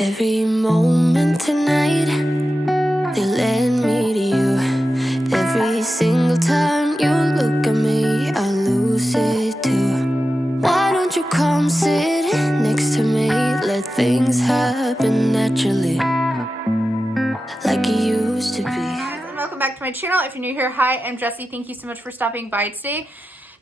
Every moment tonight, they led me to you. Every single time you look at me, I lose it too. Why don't you come sit next to me? Let things happen naturally, like it used to be. And welcome back to my channel. If you're new here, hi, I'm Jessie. Thank you so much for stopping by today.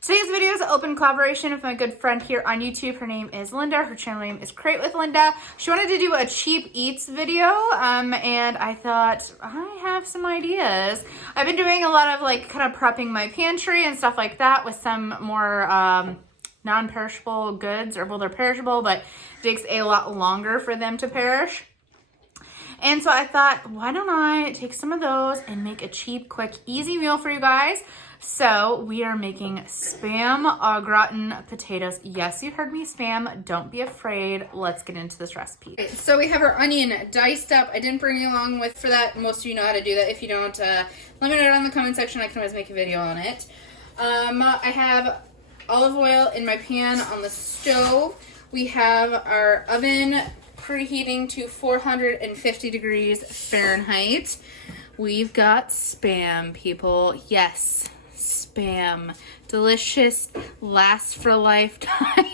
Today's video is an open collaboration with my good friend here on YouTube. Her name is Linda. Her channel name is Crate with Linda. She wanted to do a cheap eats video, and I thought, I have some ideas. I've been doing a lot of like kind of prepping my pantry and stuff like that with some more non-perishable goods, or well, they're perishable, but it takes a lot longer for them to perish. And so I thought, why don't I take some of those and make a cheap, quick, easy meal for you guys. So we are making Spam au gratin potatoes. Yes, you heard me, Spam. Don't be afraid. Let's get into this recipe. Okay, so we have our onion diced up. I didn't bring you along with for that. Most of you know how to do that. If you don't, let me know down in the comment section. I can always make a video on it. I have olive oil in my pan on the stove. We have our oven preheating to 450 degrees Fahrenheit. We've got Spam, people. Yes, Spam. Delicious, lasts for a lifetime.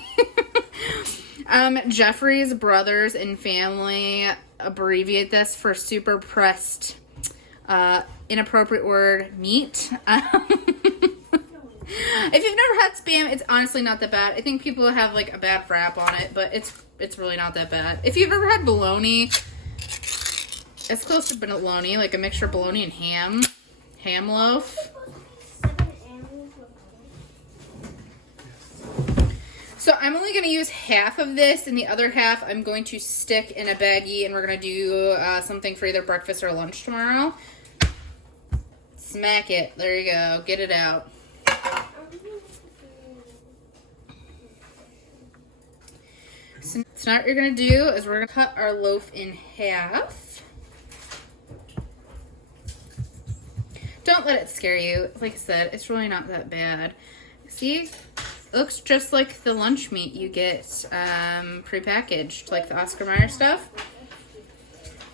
Jeffrey's brothers and family abbreviate this for super pressed, inappropriate word, meat. If you've never had Spam, it's honestly not that bad. I think people have like a bad rap on it, but it's really not that bad. If you've ever had bologna, it's close to bologna, like a mixture of bologna and ham loaf. So I'm only going to use half of this, and the other half I'm going to stick in a baggie, and we're going to do something for either breakfast or lunch tomorrow. Smack it. There you go. Get it out. So now what you're going to do is we're going to cut our loaf in half. Don't let it scare you. Like I said, it's really not that bad. See? It looks just like the lunch meat you get prepackaged, like the Oscar Mayer stuff.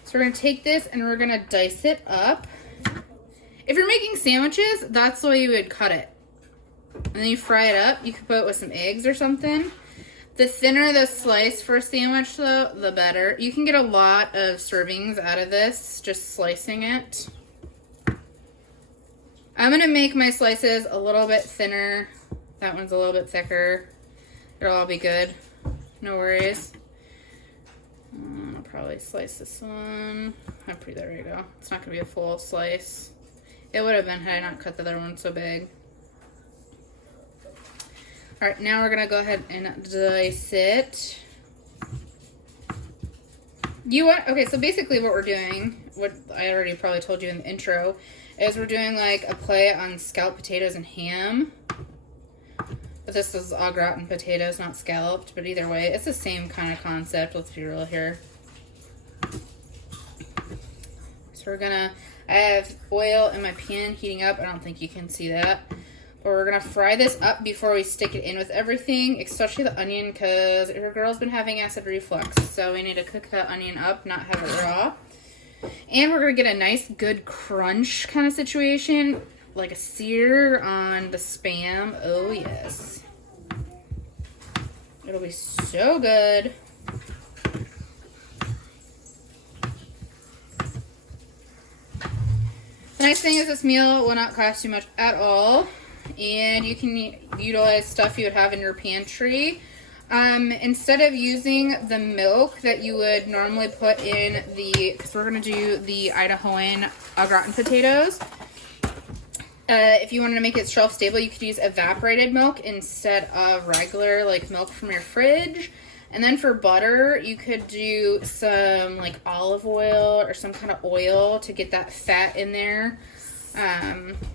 So we're going to take this and we're going to dice it up. If you're making sandwiches, that's the way you would cut it. And then you fry it up. You could put it with some eggs or something. The thinner the slice for a sandwich, though, the better. You can get a lot of servings out of this, just slicing it. I'm going to make my slices a little bit thinner. That one's a little bit thicker. It'll all be good. No worries. I'll probably slice this one. There we go. It's not going to be a full slice. It would have been had I not cut the other one so big. All right, now we're gonna go ahead and dice it. Okay, so basically what we're doing, what I already probably told you in the intro, is we're doing like a play on scalloped potatoes and ham. But this is au gratin potatoes, not scalloped, but either way, it's the same kind of concept. Let's be real here. So I have oil in my pan heating up. I don't think you can see that. But we're going to fry this up before we stick it in with everything, especially the onion, because your girl's been having acid reflux. So we need to cook the onion up, not have it raw. And we're going to get a nice, good crunch kind of situation, like a sear on the Spam. Oh, yes. It'll be so good. The nice thing is this meal will not cost you much at all. And you can utilize stuff you would have in your pantry. Instead of using the milk that you would normally put in because we're going to do the Idahoan au gratin potatoes. If you wanted to make it shelf stable, you could use evaporated milk instead of regular like milk from your fridge. And then for butter, you could do some like olive oil or some kind of oil to get that fat in there.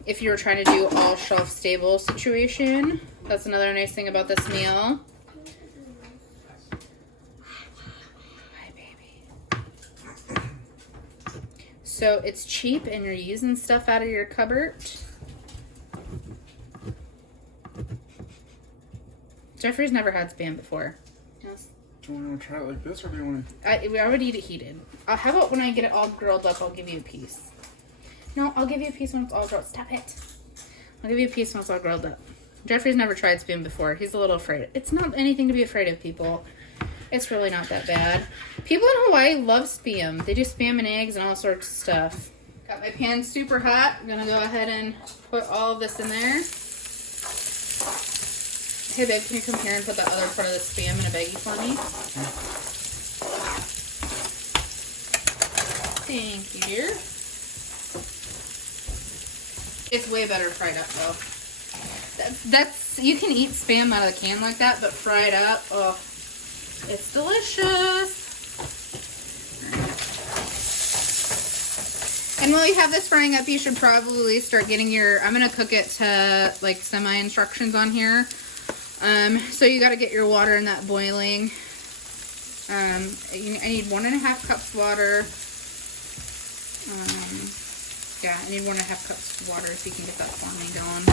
If you were trying to do all shelf stable situation. That's another nice thing about this meal. Hi, baby. So it's cheap and you're using stuff out of your cupboard. Jeffrey's never had Spam before. Yes. Do you want to try it like this, or do you want to? We already eat it heated. How about when I get it all grilled up, I'll give you a piece. No, I'll give you a piece when it's all grilled. Stop it. I'll give you a piece when it's all grilled up. Jeffrey's never tried Spam before. He's a little afraid. It's not anything to be afraid of, people. It's really not that bad. People in Hawaii love Spam. They do Spam and eggs and all sorts of stuff. Got my pan super hot. I'm gonna go ahead and put all of this in there. Hey babe, can you come here and put the other part of the Spam in a baggie for me? Thank you, dear. It's way better fried up though. That's you can eat Spam out of the can like that, but fried up, oh, it's delicious. And while you have this frying up, you should probably start getting your, I'm going to cook it to like semi instructions on here. So you got to get your water in that boiling. I need 1.5 cups water. Yeah, I need 1.5 cups of water if you can get that for me, Dawn.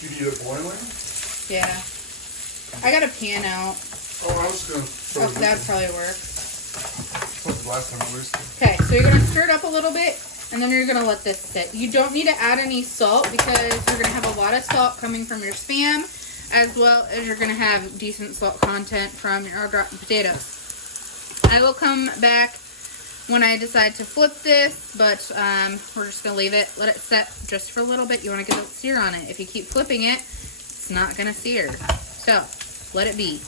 You need it boiling? Yeah. I got a pan out. Oh, I was going to. Oh, that'd probably work. That was the last time at least. Okay, so you're going to stir it up a little bit, and then you're going to let this sit. You don't need to add any salt because you're going to have a lot of salt coming from your Spam, as well as you're going to have decent salt content from your gratin potatoes. I will come back when I decide to flip this, but we're just going to leave it, let it set just for a little bit. You want to get a sear on it. If you keep flipping it, it's not going to sear. So, let it be.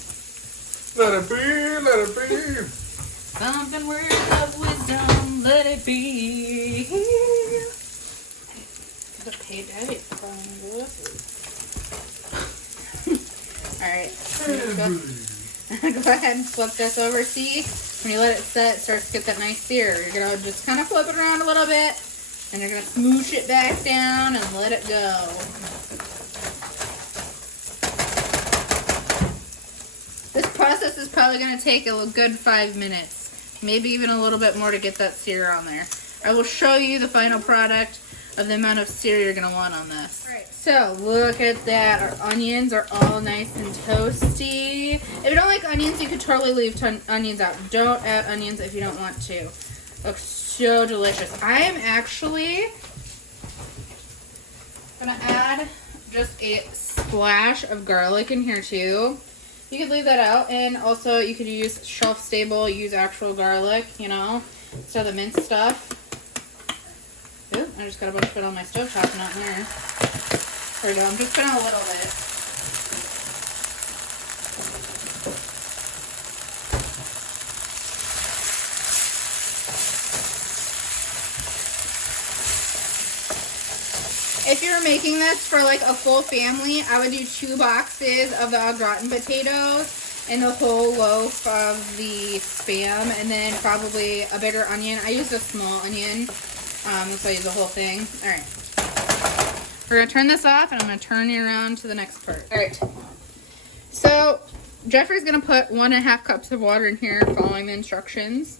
Let it be, let it be. Something words of wisdom, let it be. Gotta pay daddy for Alright. Go ahead and flip this over. See? When you let it set, it starts to get that nice sear. You're going to just kind of flip it around a little bit. And you're going to smoosh it back down and let it go. This process is probably going to take a good 5 minutes. Maybe even a little bit more to get that sear on there. I will show you the final product of the amount of sear you're going to want on this. All right, so look at that. Our onions are all nice and toasty. If you don't like onions, you could totally leave onions out. Don't add onions if you don't want to. Looks so delicious. I am actually going to add just a splash of garlic in here too. You could leave that out, and also you could use shelf-stable, use actual garlic, you know, instead of the minced stuff. Ooh, I just got a bunch of it on my stovetop, not in there. There we go, I'm just putting a little bit. If you're making this for like a full family, I would do 2 boxes of the gratin potatoes and the whole loaf of the Spam, and then probably a bigger onion. I used a small onion, so I use the whole thing. All right, we're gonna turn this off, and I'm gonna turn you around to the next part. All right, so Jeffrey's gonna put 1.5 cups of water in here, following the instructions.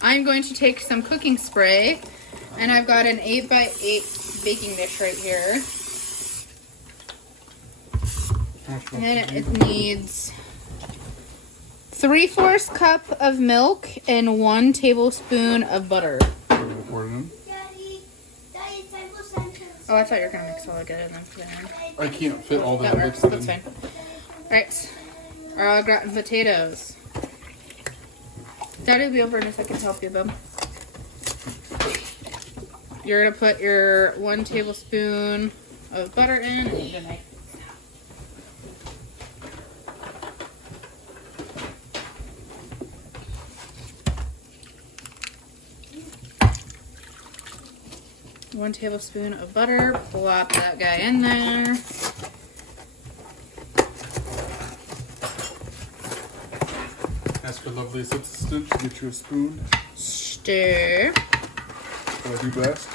I'm going to take some cooking spray. And I've got an 8x8 baking dish right here. And it needs 3/4 cup of milk and 1 tablespoon of butter. Oh, I thought you were going to mix all together and then put it in. I can't fit all that. That works. That's fine. Alright. Our gratin potatoes. Daddy will be over in a second to help you, bub. You're going to put your 1 tablespoon of butter in. And you're gonna 1 tablespoon of butter. Plop that guy in there. Ask your lovely assistant to get you a spoon. Stir. What I do best.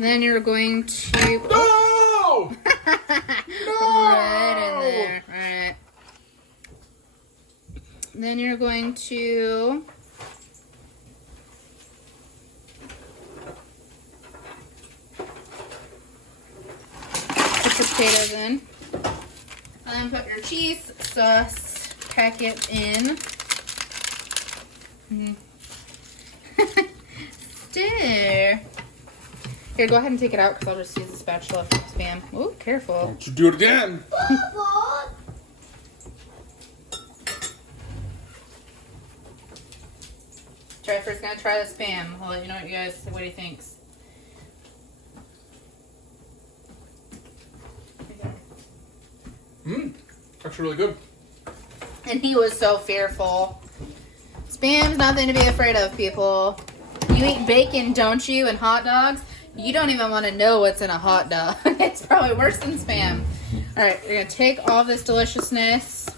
Then you're going to... No! No! Right in there. Right. Then you're going to... put the potatoes in. And then put your cheese sauce packet in. Stir. Here, go ahead and take it out because I'll just use the spatula for the Spam. Ooh, careful. Don't you do it again. Jennifer's gonna try the Spam. I'll let you know what he thinks. That's really good. And he was so fearful. Spam's nothing to be afraid of, people. You eat bacon, don't you, and hot dogs? You don't even want to know what's in a hot dog. It's probably worse than Spam. Alright, we're going to take all this deliciousness.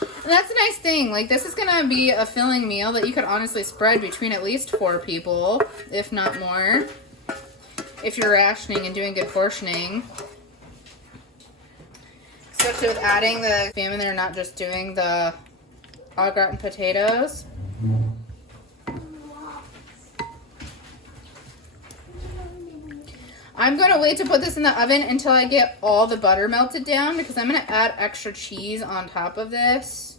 And that's a nice thing. Like, this is going to be a filling meal that you could honestly spread between at least 4 people, if not more. If you're rationing and doing good portioning. Especially with adding the Spam in there, not just doing the au gratin potatoes. I'm going to wait to put this in the oven until I get all the butter melted down because I'm going to add extra cheese on top of this.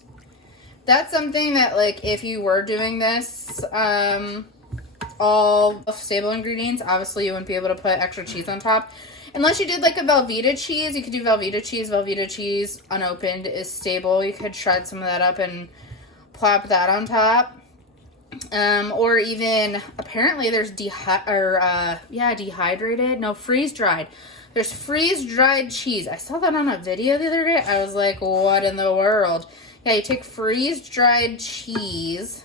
That's something that, like, if you were doing this, all stable ingredients, obviously you wouldn't be able to put extra cheese on top. Unless you did like a Velveeta cheese, you could do Velveeta cheese. Velveeta cheese unopened is stable. You could shred some of that up and plop that on top. Or even, apparently there's freeze-dried. There's freeze-dried cheese. I saw that on a video the other day. I was like, what in the world? Yeah, you take freeze-dried cheese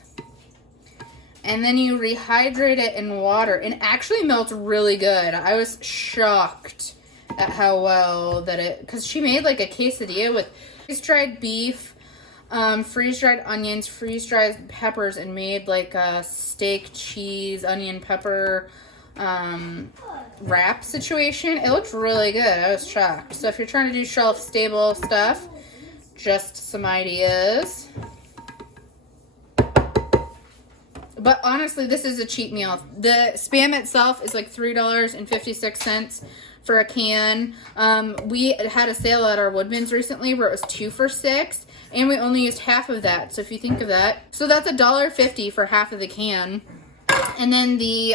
and then you rehydrate it in water and it actually melts really good. I was shocked at how well that it, because she made like a quesadilla with freeze-dried beef, freeze-dried onions, freeze-dried peppers, and made like a steak, cheese, onion, pepper wrap situation. It looked really good. I was shocked. So if you're trying to do shelf-stable stuff, just some ideas. But honestly, this is a cheap meal. The Spam itself is like $3.56 for a can. We had a sale at our Woodman's recently where it was 2 for $6, and we only used half of that. So if you think of that, so that's $1.50 for half of the can. And then the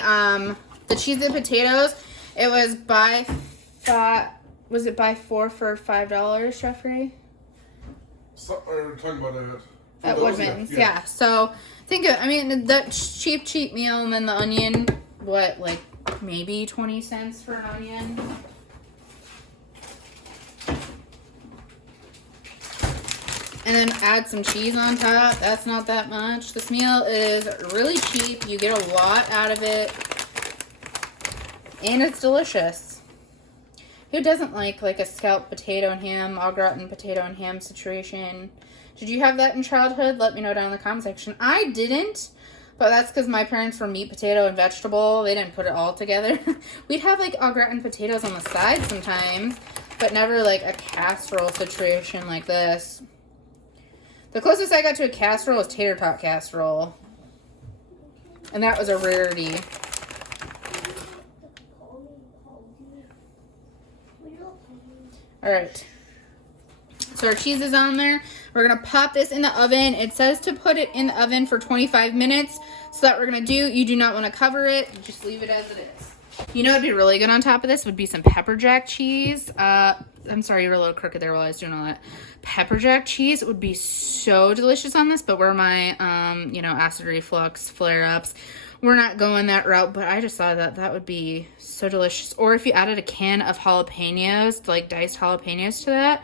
cheese and potatoes, it was buy 4 for $5, Jeffrey? So, we're talking about it. At Woodman's, yeah. So think of, I mean, the cheap meal, and then the onion, what, like maybe 20 cents for an onion? And then add some cheese on top. That's not that much. This meal is really cheap. You get a lot out of it. And it's delicious. Who doesn't like a scalloped potato and ham, au gratin potato and ham situation? Did you have that in childhood? Let me know down in the comment section. I didn't, but that's because my parents were meat, potato, and vegetable. They didn't put it all together. We'd have like au gratin potatoes on the side sometimes, but never like a casserole situation like this. The closest I got to a casserole was tater tot casserole, and that was a rarity. All right. So our cheese is on there. We're going to pop this in the oven. It says to put it in the oven for 25 minutes. So that we're going to do, you do not want to cover it. Just leave it as it is. You know what would be really good on top of this would be some pepper jack cheese. I'm sorry, you were a little crooked there while I was doing all that. Pepper jack cheese would be so delicious on this, but where my, acid reflux flare-ups, we're not going that route, but I just thought that would be so delicious. Or if you added a can of jalapenos, like diced jalapenos to that,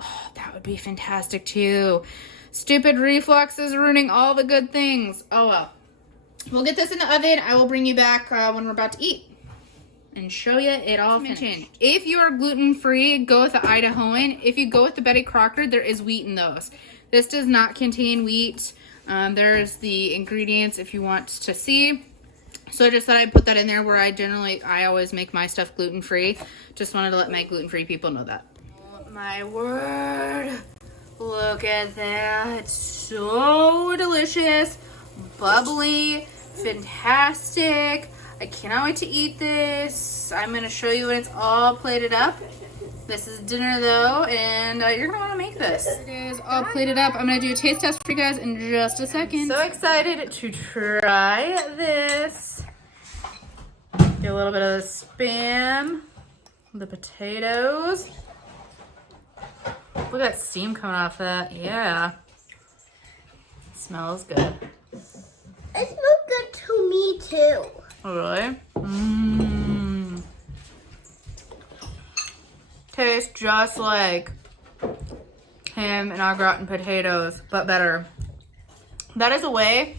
oh, that would be fantastic too. Stupid reflux is ruining all the good things. Oh well. We'll get this in the oven. I will bring you back when we're about to eat and show you it all finished. If you are gluten-free, go with the Idahoan. If you go with the Betty Crocker, there is wheat in those. This does not contain wheat. There's the ingredients if you want to see. So I just thought I'd put that in there where I always make my stuff gluten-free. Just wanted to let my gluten-free people know that. Oh, my word. Look at that. So delicious. Bubbly. Fantastic. I cannot wait to eat this. I'm going to show you when it's all plated up. This is dinner though, and you're gonna wanna make this. It is all plated up. I'm gonna do a taste test for you guys in just a second. So excited to try this. Get a little bit of the Spam, the potatoes. Look at that steam coming off that. Yeah. Smells good. It smells good to me too. Oh, really? Mmm. Tastes just like ham and au gratin potatoes, but better. That is a way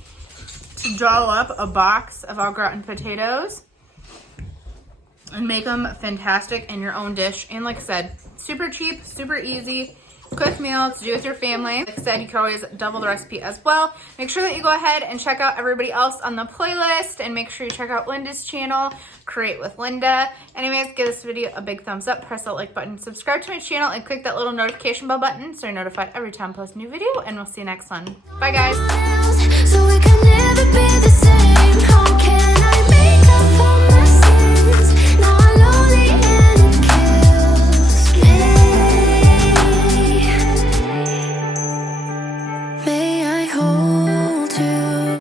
to draw up a box of au gratin potatoes and make them fantastic in your own dish. And like I said, super cheap, super easy, quick meal to do with your family. Like I said, you can always double the recipe as well. Make sure that you go ahead and check out everybody else on the playlist, and make sure you check out Linda's channel, Create with Linda. Anyways, give this video a big thumbs up, press that like button, subscribe to my channel, and click that little notification bell button so you're notified every time I post a new video, and we'll see you next one. Bye guys. So we can live